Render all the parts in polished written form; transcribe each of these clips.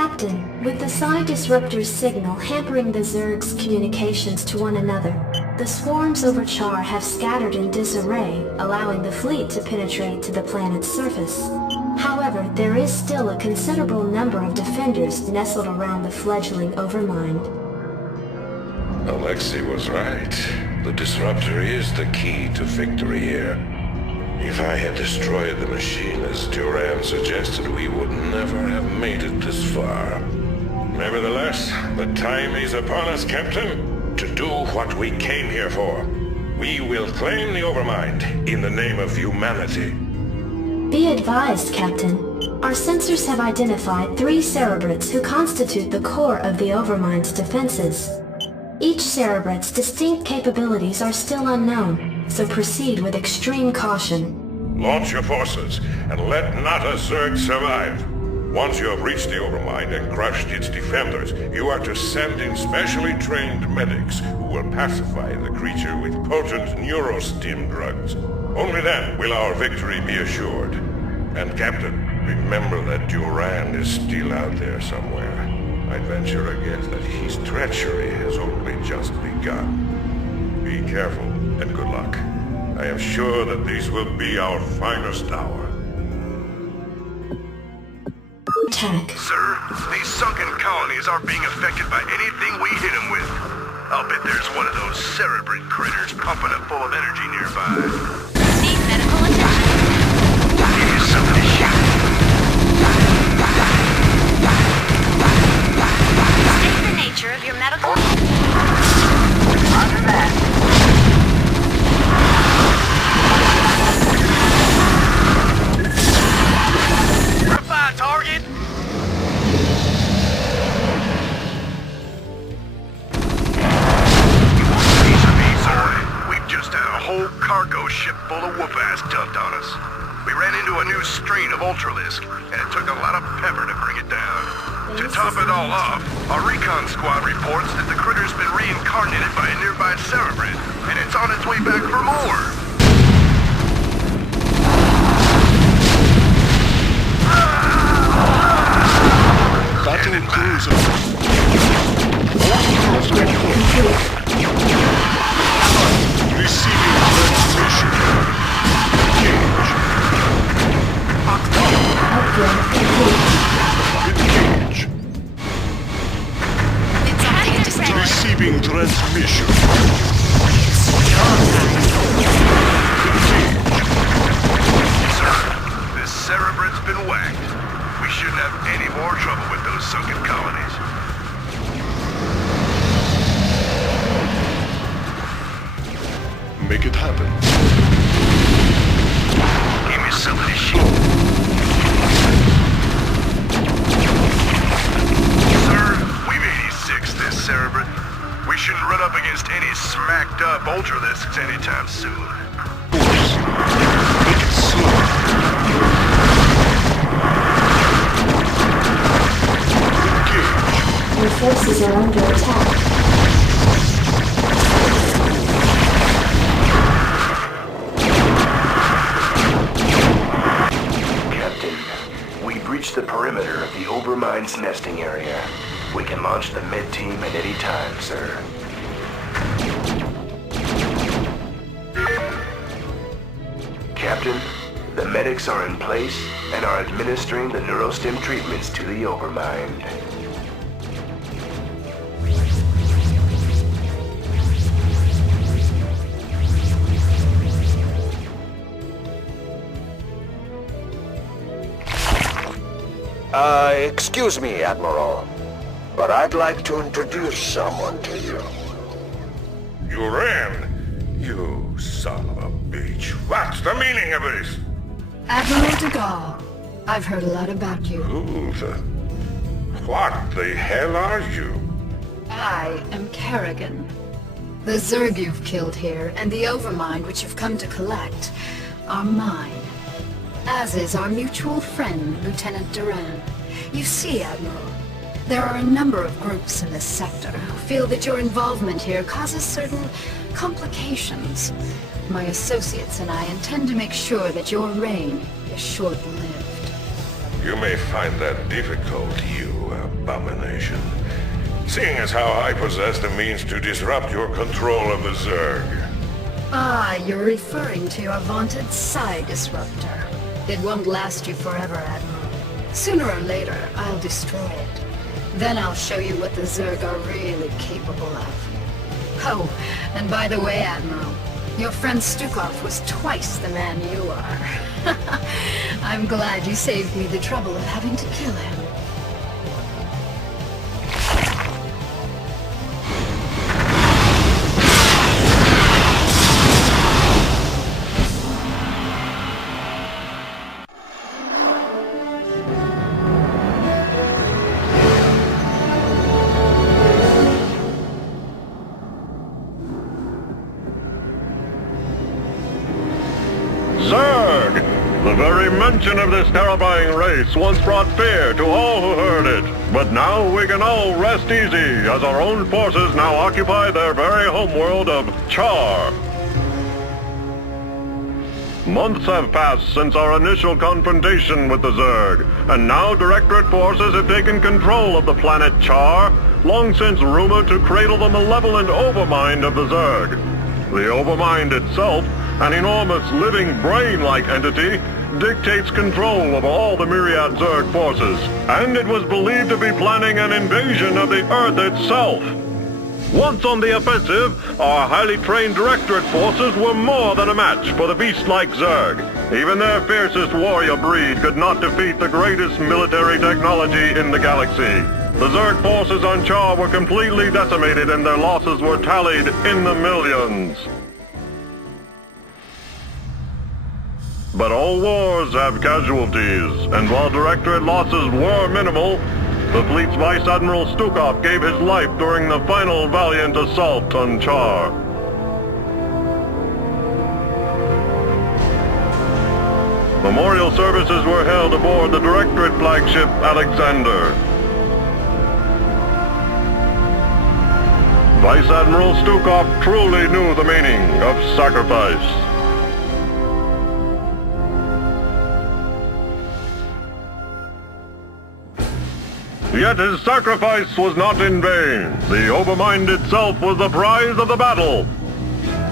Captain, with the Psi Disruptor's signal hampering the Zerg's communications to one another, the swarms over Char have scattered in disarray, allowing the fleet to penetrate to the planet's surface. However, there is still a considerable number of defenders nestled around the fledgling Overmind. Alexei was right. The Disruptor is the key to victory here. If I had destroyed the machine as Terran suggested, we would never have made it this far. Nevertheless, the time is upon us, Captain, to do what we came here for. We will claim the Overmind in the name of humanity. Be advised, Captain. Our sensors have identified 3 Cerebrates who constitute the core of the Overmind's defenses. Each Cerebrate's distinct capabilities are still unknown, so proceed with extreme caution. Launch your forces, and let not a Zerg survive. Once you have reached the Overmind and crushed its defenders, you are to send in specially trained medics who will pacify the creature with potent neurostim drugs. Only then will our victory be assured. And Captain, remember that Duran is still out there somewhere. I'd venture a guess that his treachery has only just begun. Be careful, and good luck. I am sure that this will be our finest hour. Attack. Sir, these sunken colonies aren't being affected by anything we hit them with. I'll bet there's one of those Cerebrate critters pumping it full of energy nearby. Need medical attention. Give me something to shoot. State the nature of your medical... Roger that. Verify target. Piece of me, sir. We've just had a whole cargo ship full of whoop-ass dumped on us. We ran into a new strain of Ultralisk, and it took a lot of pepper to bring it down. To top it all off, our recon squad reports that the critter's been reincarnated by a nearby Cerebrate, and it's on its way back for more. Battle cruiser. Receiving transmission. Engage. Engage. Receiving transmission. Engage. Sir, this Cerebrate's been whacked. We shouldn't have any more trouble with those sunken colonies. Make it happen. Give me something to shoot. Sir, we've 86 this Cerebrate. We shouldn't run up against any smacked up Ultralisks anytime soon. Force. Make it slow. Engage. Your forces are under attack. Reach the perimeter of the Overmind's nesting area. We can launch the mid-team at any time, sir. Captain, the medics are in place and are administering the neurostim treatments to the Overmind. Excuse me, Admiral, but I'd like to introduce someone to you. You ran? You son of a bitch. What's the meaning of this? Admiral de Gaulle, I've heard a lot about you. What the hell are you? I am Kerrigan. The Zerg you've killed here, and the Overmind which you've come to collect, are mine. As is our mutual friend, Lieutenant Duran. You see, Admiral, there are a number of groups in this sector who feel that your involvement here causes certain complications. My associates and I intend to make sure that your reign is short-lived. You may find that difficult, you abomination. Seeing as how I possess the means to disrupt your control of the Zerg. Ah, you're referring to your vaunted psi disruptor. It won't last you forever, Admiral. Sooner or later, I'll destroy it. Then I'll show you what the Zerg are really capable of. Oh, and by the way, Admiral, your friend Stukov was twice the man you are. I'm glad you saved me the trouble of having to kill him. Zerg! The very mention of this terrifying race once brought fear to all who heard it. But now we can all rest easy, as our own forces now occupy their very homeworld of Char. Months have passed since our initial confrontation with the Zerg, and now Directorate forces have taken control of the planet Char, long since rumored to cradle the malevolent overmind of the Zerg. The overmind itself, an enormous living brain-like entity, dictates control over all the myriad Zerg forces, and it was believed to be planning an invasion of the Earth itself. Once on the offensive, our highly trained Directorate forces were more than a match for the beast-like Zerg. Even their fiercest warrior breed could not defeat the greatest military technology in the galaxy. The Zerg forces on Char were completely decimated and their losses were tallied in the millions. But all wars have casualties, and while Directorate losses were minimal, the fleet's Vice Admiral Stukov gave his life during the final valiant assault on Char. Memorial services were held aboard the Directorate flagship Alexander. Vice Admiral Stukov truly knew the meaning of sacrifice. Yet his sacrifice was not in vain. The Overmind itself was the prize of the battle.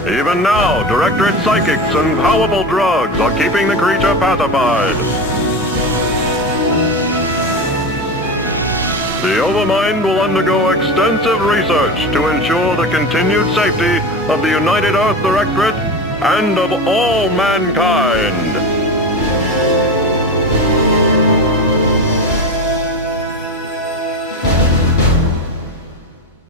Even now, Directorate psychics and powerful drugs are keeping the creature pacified. The Overmind will undergo extensive research to ensure the continued safety of the United Earth Directorate and of all mankind.